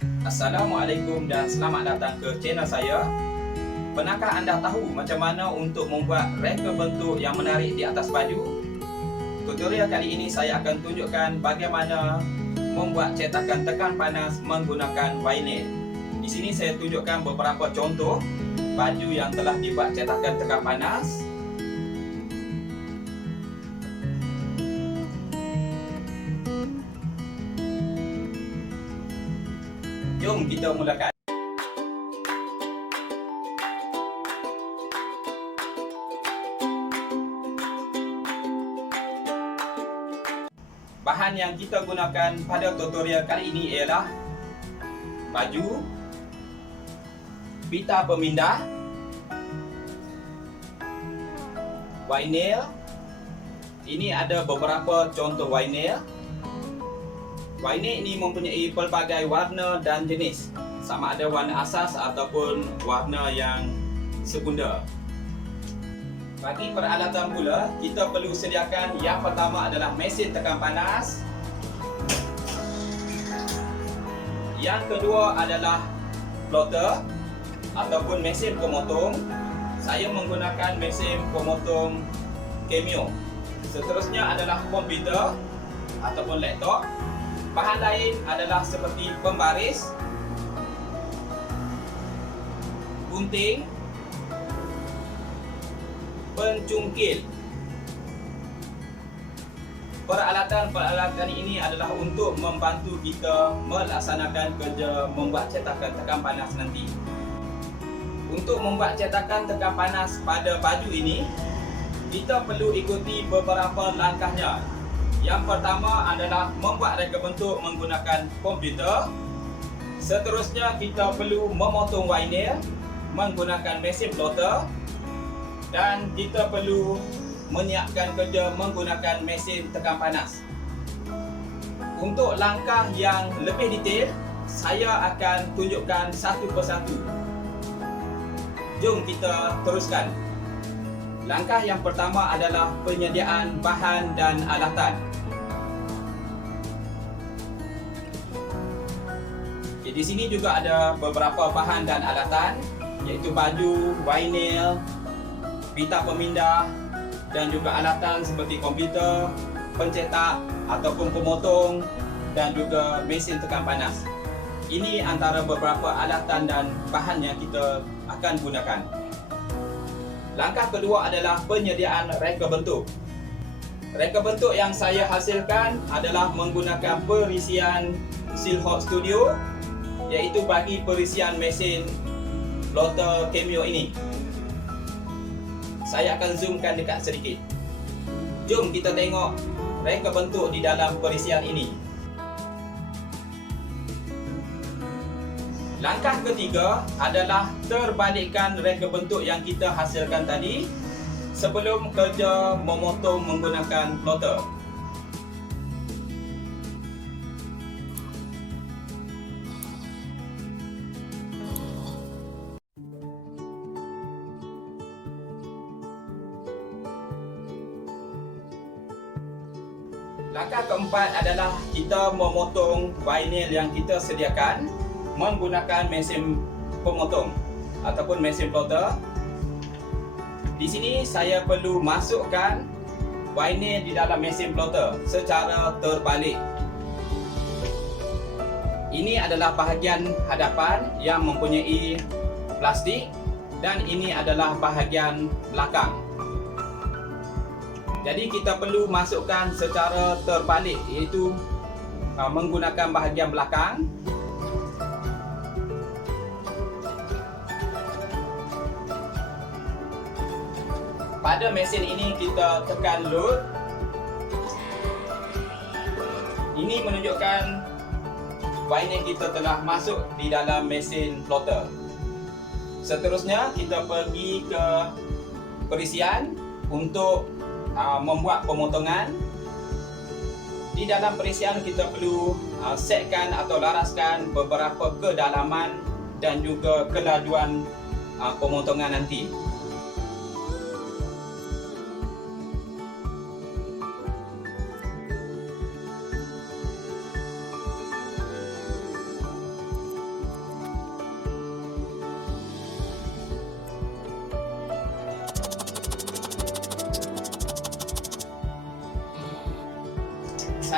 Assalamualaikum dan selamat datang ke channel saya. Pernahkah anda tahu macam mana untuk membuat reka bentuk yang menarik di atas baju? Tutorial kali ini saya akan tunjukkan bagaimana membuat cetakan tekan panas menggunakan vinyl. Di sini saya tunjukkan beberapa contoh baju yang telah dibuat cetakan tekan panas. Jom kita mulakan. Bahan yang kita gunakan pada tutorial kali ini ialah baju, pita pemindah, vinyl. Ini ada beberapa contoh vinyl. Vinyl ini mempunyai pelbagai warna dan jenis, sama ada warna asas ataupun warna yang sekunder. Bagi peralatan pula, kita perlu sediakan yang pertama adalah mesin tekan panas. Yang kedua adalah plotter ataupun mesin pemotong. Saya menggunakan mesin pemotong Cameo. Seterusnya adalah komputer ataupun laptop. Bahan lain adalah seperti pembaris, gunting, pencungkil. Peralatan ini adalah untuk membantu kita melaksanakan kerja membuat cetakan tekan panas nanti. Untuk membuat cetakan tekan panas pada baju ini, kita perlu ikuti beberapa langkahnya. Yang pertama adalah membuat reka bentuk menggunakan komputer. Seterusnya kita perlu memotong vinyl menggunakan mesin plotter. Dan kita perlu menyiapkan kerja menggunakan mesin tekan panas. Untuk langkah yang lebih detail, saya akan tunjukkan satu persatu. Jom kita teruskan. Langkah yang pertama adalah penyediaan bahan dan alatan. Di sini juga ada beberapa bahan dan alatan, iaitu baju, vinyl, pita pemindah, dan juga alatan seperti komputer, pencetak ataupun pemotong, dan juga mesin tekan panas. Ini antara beberapa alatan dan bahan yang kita akan gunakan. Langkah kedua adalah penyediaan reka bentuk. Reka bentuk yang saya hasilkan adalah menggunakan perisian Silhouette Studio, iaitu bagi perisian mesin plotter Cameo ini. Saya akan zoomkan dekat sedikit. Jom kita tengok reka bentuk di dalam perisian ini. Langkah ketiga adalah terbalikkan reka bentuk yang kita hasilkan tadi sebelum kerja memotong menggunakan plotter. Langkah keempat adalah kita memotong vinyl yang kita sediakan menggunakan mesin pemotong ataupun mesin plotter. Di sini saya perlu masukkan vinyl di dalam mesin plotter secara terbalik. Ini adalah bahagian hadapan yang mempunyai plastik dan ini adalah bahagian belakang. Jadi kita perlu masukkan secara terbalik, iaitu menggunakan bahagian belakang. Pada mesin ini kita tekan load. Ini menunjukkan vinyl kita telah masuk di dalam mesin plotter. Seterusnya kita pergi ke perisian untuk membuat pemotongan. Di dalam perisian kita perlu setkan atau laraskan beberapa kedalaman dan juga kelajuan pemotongan nanti.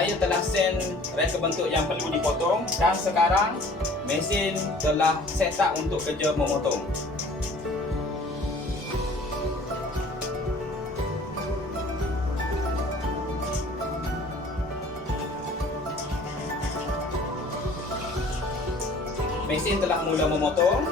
saya telah send reka bentuk yang perlu dipotong dan sekarang mesin telah set up untuk kerja memotong. Mesin telah mula memotong.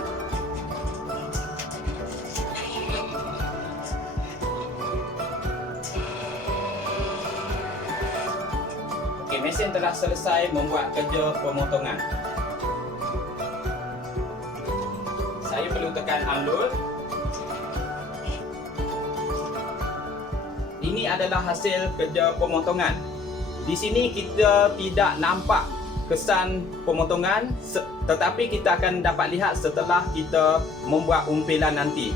Okey, mesin telah selesai membuat kerja pemotongan. Saya perlu tekan unload. Ini adalah hasil kerja pemotongan. Di sini kita tidak nampak kesan pemotongan, tetapi kita akan dapat lihat setelah kita membuat umpilan nanti.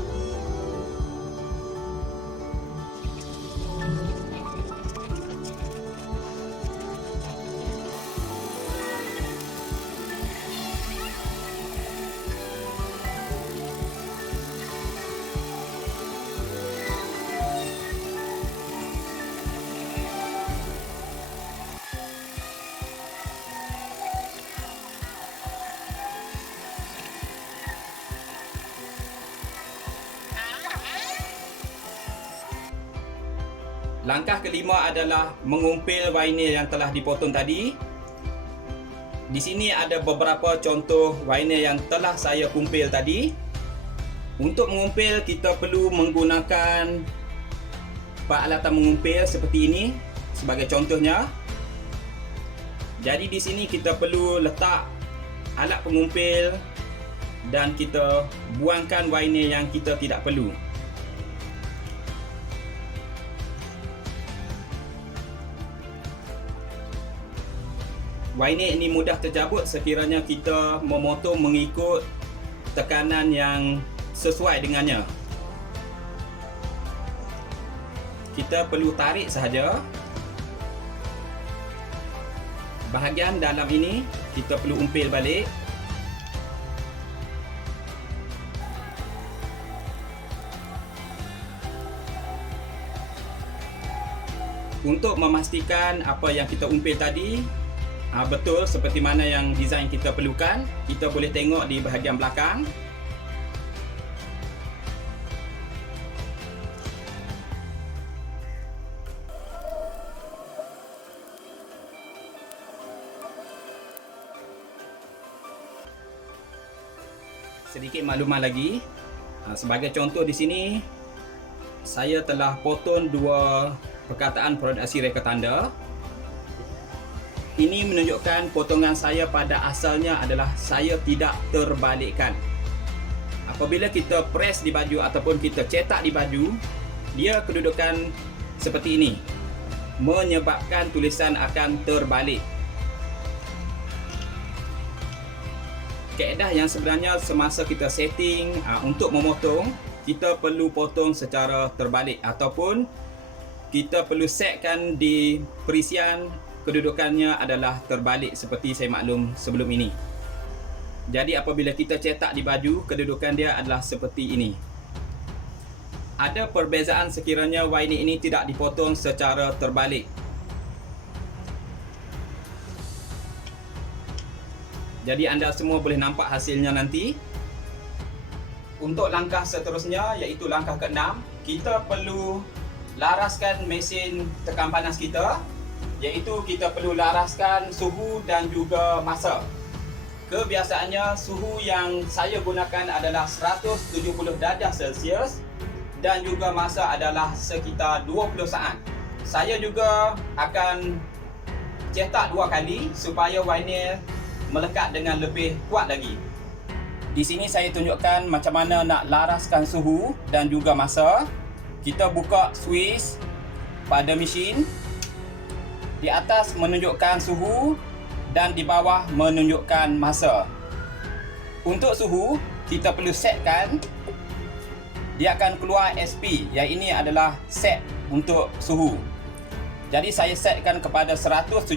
Langkah kelima adalah mengumpil vinyl yang telah dipotong tadi. Di sini ada beberapa contoh vinyl yang telah saya kumpil tadi. Untuk mengumpil kita perlu menggunakan peralatan mengumpil seperti ini sebagai contohnya. Jadi di sini kita perlu letak alat pengumpil dan kita buangkan vinyl yang kita tidak perlu. Vinyl ini mudah tercabut sekiranya kita memotong mengikut tekanan yang sesuai dengannya. Kita perlu tarik sahaja. Bahagian dalam ini kita perlu umpil balik. Untuk memastikan apa yang kita umpil tadi betul seperti mana yang desain kita perlukan, kita boleh tengok di bahagian belakang. Sedikit makluman lagi. Sebagai contoh di sini, saya telah potong dua perkataan produksi reka tanda. Ini menunjukkan potongan saya pada asalnya adalah saya tidak terbalikkan. Apabila kita press di baju ataupun kita cetak di baju, dia kedudukan seperti ini, menyebabkan tulisan akan terbalik. Kaedah yang sebenarnya semasa kita setting untuk memotong, kita perlu potong secara terbalik ataupun kita perlu setkan di perisian kedudukannya adalah terbalik seperti saya maklum sebelum ini. Jadi apabila kita cetak di baju, kedudukan dia adalah seperti ini. Ada perbezaan sekiranya vinyl ini tidak dipotong secara terbalik. Jadi anda semua boleh nampak hasilnya nanti. Untuk langkah seterusnya, iaitu langkah ke-6, kita perlu laraskan mesin tekan panas kita, iaitu kita perlu laraskan suhu dan juga masa. Kebiasaannya suhu yang saya gunakan adalah 170 darjah Celsius dan juga masa adalah sekitar 20 saat. Saya juga akan cetak 2 kali supaya vinyl melekat dengan lebih kuat lagi. Di sini saya tunjukkan macam mana nak laraskan suhu dan juga masa. Kita buka switch pada mesin. Di atas menunjukkan suhu dan di bawah menunjukkan masa. Untuk suhu, kita perlu setkan. Dia akan keluar SP, yang ini adalah set untuk suhu. Jadi saya setkan kepada 170.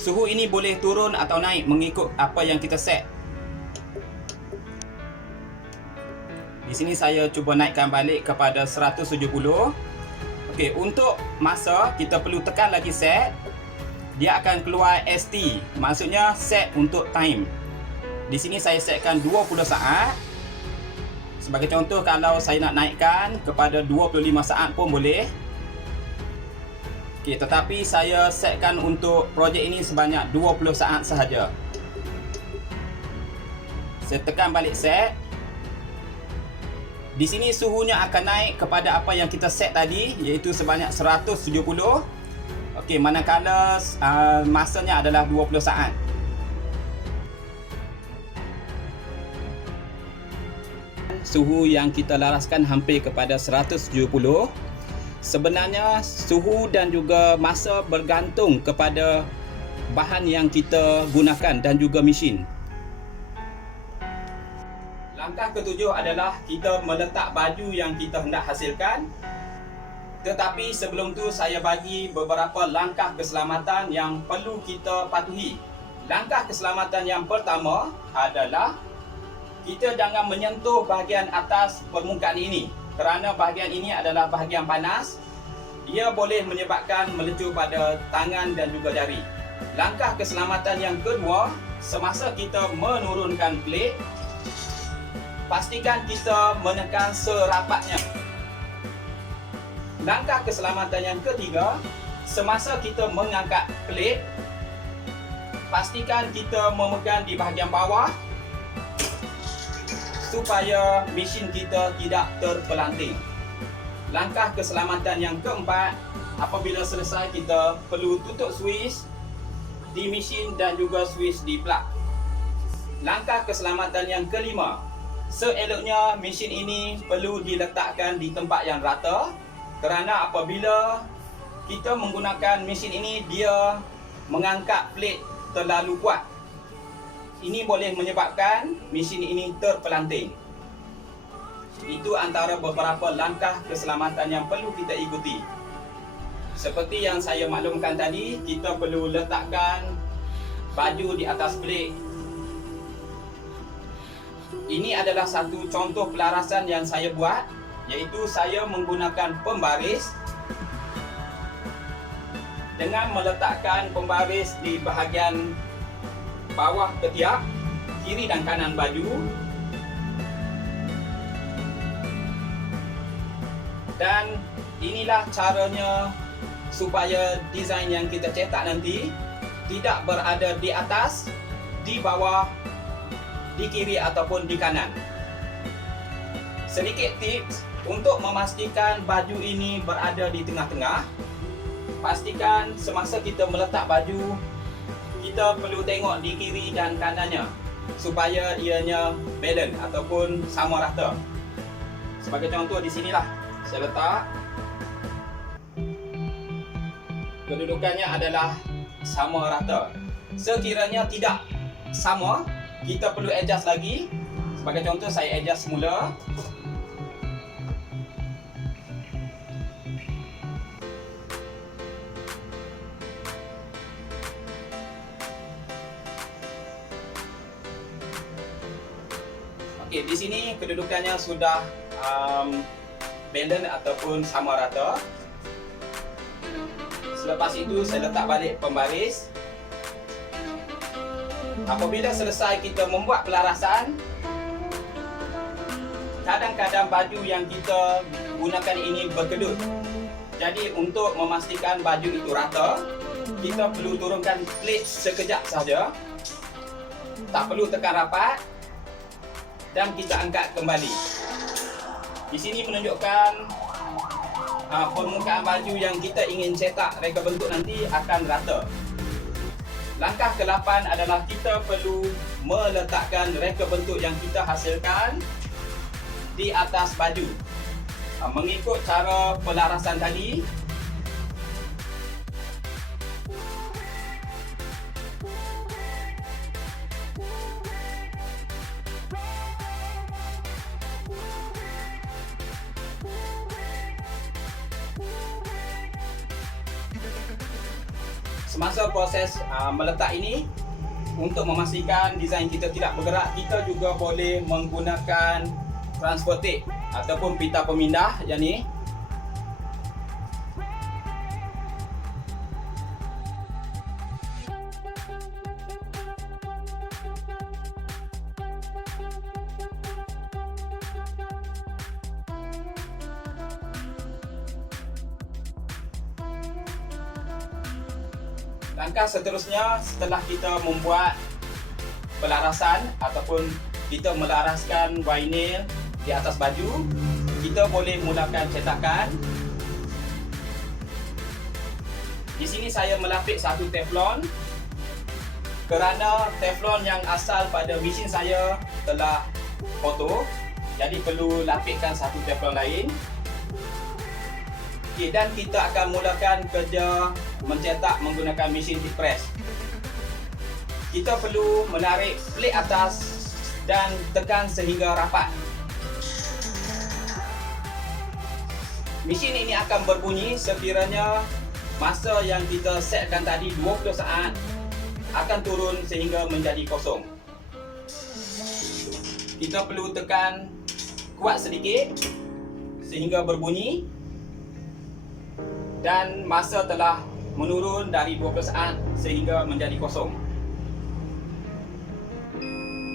Suhu ini boleh turun atau naik mengikut apa yang kita set. Di sini saya cuba naikkan balik kepada 170. Okey, untuk masa kita perlu tekan lagi set. Dia akan keluar ST, maksudnya set untuk time. Di sini saya setkan 20 saat. Sebagai contoh, kalau saya nak naikkan kepada 25 saat pun boleh. Okey, tetapi saya setkan untuk projek ini sebanyak 20 saat sahaja. Saya tekan balik set. Di sini suhunya akan naik kepada apa yang kita set tadi, iaitu sebanyak 170. Okey, manakala masanya adalah 20 saat. Suhu yang kita laraskan hampir kepada 170. Sebenarnya suhu dan juga masa bergantung kepada bahan yang kita gunakan dan juga mesin. Langkah ketujuh adalah kita meletak baju yang kita hendak hasilkan. Tetapi sebelum tu saya bagi beberapa langkah keselamatan yang perlu kita patuhi. Langkah keselamatan yang pertama adalah kita jangan menyentuh bahagian atas permukaan ini, kerana bahagian ini adalah bahagian panas. Ia boleh menyebabkan melecur pada tangan dan juga jari. Langkah keselamatan yang kedua, semasa kita menurunkan plate, pastikan kita menekan serapatnya. Langkah keselamatan yang ketiga, semasa kita mengangkat plate, pastikan kita memegang di bahagian bawah supaya mesin kita tidak terpelanting. Langkah keselamatan yang keempat, apabila selesai kita perlu tutup switch di mesin dan juga switch di plug. Langkah keselamatan yang kelima, seeloknya mesin ini perlu diletakkan di tempat yang rata, kerana apabila kita menggunakan mesin ini, dia mengangkat plate terlalu kuat. Ini boleh menyebabkan mesin ini terpelanting. Itu antara beberapa langkah keselamatan yang perlu kita ikuti. Seperti yang saya maklumkan tadi, kita perlu letakkan baju di atas plate. Ini adalah satu contoh pelarasan yang saya buat, iaitu saya menggunakan pembaris dengan meletakkan pembaris di bahagian bawah ketiak, kiri dan kanan baju. Dan inilah caranya supaya desain yang kita cetak nanti tidak berada di atas, di bawah, di kiri ataupun di kanan. Sedikit tips untuk memastikan baju ini berada di tengah-tengah. Pastikan semasa kita meletak baju, kita perlu tengok di kiri dan kanannya supaya ianya balance ataupun sama rata. Sebagai contoh, di sinilah saya letak. Kedudukannya adalah sama rata. Sekiranya tidak sama, kita perlu adjust lagi. Sebagai contoh, saya adjust semula. Okey, di sini kedudukannya sudah balance ataupun sama rata. Selepas itu saya letak balik pembaris. Apabila selesai kita membuat pelarasan, kadang-kadang baju yang kita gunakan ini berkedut. Jadi untuk memastikan baju itu rata, kita perlu turunkan plate sekejap saja. Tak perlu tekan rapat. Dan kita angkat kembali. Di sini menunjukkan permukaan baju yang kita ingin cetak reka bentuk nanti akan rata. Langkah ke-8 adalah kita perlu meletakkan reka bentuk yang kita hasilkan di atas baju. Mengikut cara pelarasan tadi, semasa proses meletak ini, untuk memastikan desain kita tidak bergerak, kita juga boleh menggunakan transfer tape ataupun pita pemindah yang ni. Langkah seterusnya, setelah kita membuat pelarasan ataupun kita melaraskan vinyl di atas baju, kita boleh mulakan cetakan. Di sini saya melapik satu teflon kerana teflon yang asal pada mesin saya telah kotor, jadi perlu lapikkan satu teflon lain. Okey, dan kita akan mulakan kerja mencetak menggunakan mesin heat press. Kita perlu menarik plate atas dan tekan sehingga rapat. Mesin ini akan berbunyi sekiranya masa yang kita setkan tadi 20 saat akan turun sehingga menjadi kosong. Kita perlu tekan kuat sedikit sehingga berbunyi, dan masa telah menurun dari 20 saat sehingga menjadi kosong.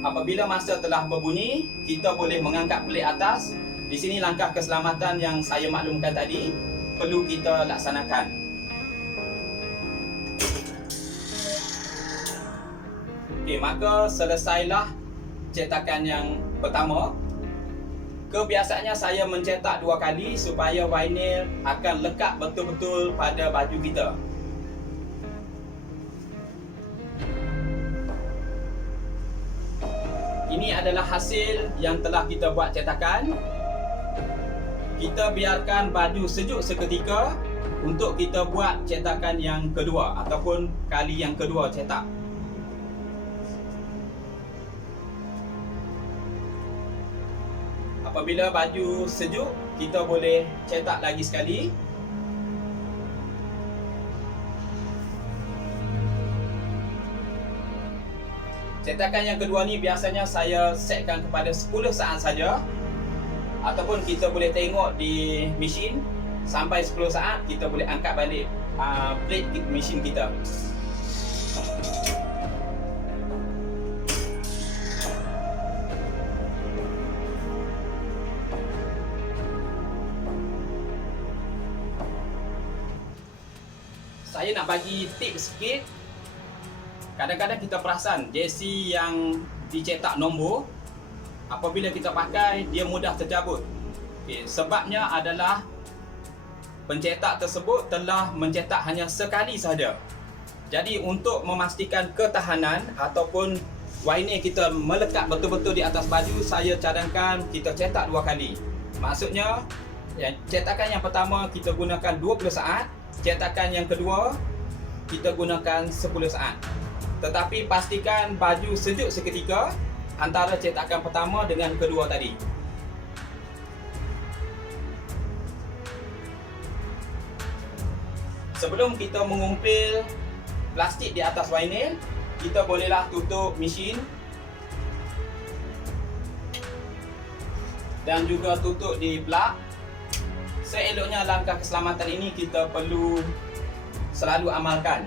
Apabila masa telah berbunyi, kita boleh mengangkat plate atas. Di sini langkah keselamatan yang saya maklumkan tadi perlu kita laksanakan. Okey, maka selesailah cetakan yang pertama. Kebiasaannya saya mencetak 2 kali supaya vinyl akan lekat betul-betul pada baju kita. Ini adalah hasil yang telah kita buat cetakan. Kita biarkan baju sejuk seketika untuk kita buat cetakan yang kedua ataupun kali yang kedua cetak. Apabila baju sejuk, kita boleh cetak lagi sekali. Cetakan yang kedua ni biasanya saya setkan kepada 10 saat saja, ataupun kita boleh tengok di mesin sampai 10 saat kita boleh angkat balik plate mesin kita. Saya nak bagi tips sikit. Kadang-kadang kita perasan jersey yang dicetak nombor, apabila kita pakai dia mudah tercabut. Okay, sebabnya adalah pencetak tersebut telah mencetak hanya sekali sahaja. Jadi untuk memastikan ketahanan ataupun vinyl kita melekat betul-betul di atas baju, saya cadangkan kita cetak 2 kali. Maksudnya cetakan yang pertama kita gunakan 20 saat, cetakan yang kedua kita gunakan 10 saat. Tetapi pastikan baju sejuk seketika antara cetakan pertama dengan kedua tadi. Sebelum kita mengumpil plastik di atas vinyl, kita bolehlah tutup mesin dan juga tutup di plug. Seeloknya langkah keselamatan ini kita perlu selalu amalkan,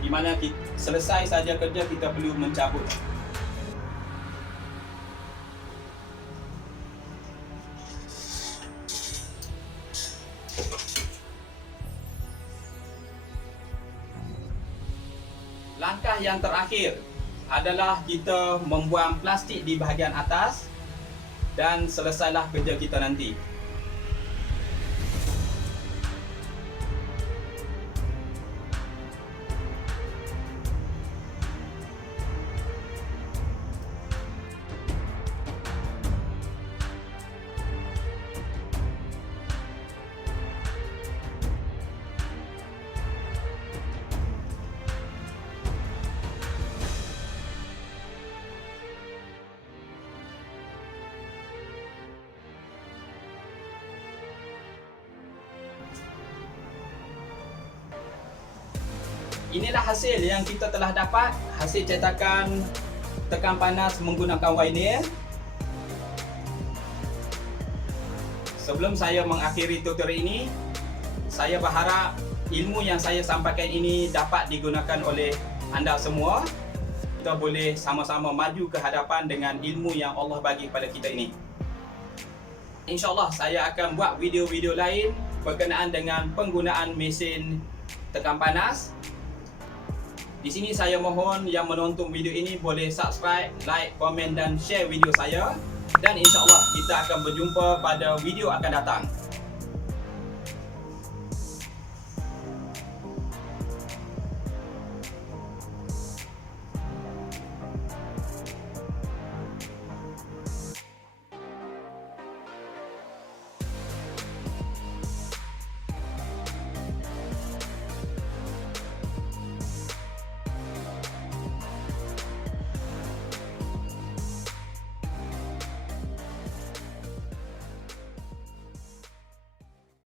di mana selesai saja kerja kita perlu mencabut. Langkah yang terakhir adalah kita membuang plastik di bahagian atas dan selesailah kerja kita nanti. Inilah hasil yang kita telah dapat, hasil cetakan tekan panas menggunakan vinyl. Sebelum saya mengakhiri tutorial ini, saya berharap ilmu yang saya sampaikan ini dapat digunakan oleh anda semua. Kita boleh sama-sama maju ke hadapan dengan ilmu yang Allah bagi kepada kita ini. InsyaAllah saya akan buat video-video lain berkenaan dengan penggunaan mesin tekan panas. Di sini saya mohon yang menonton video ini boleh subscribe, like, komen dan share video saya. Dan insya Allah kita akan berjumpa pada video akan datang.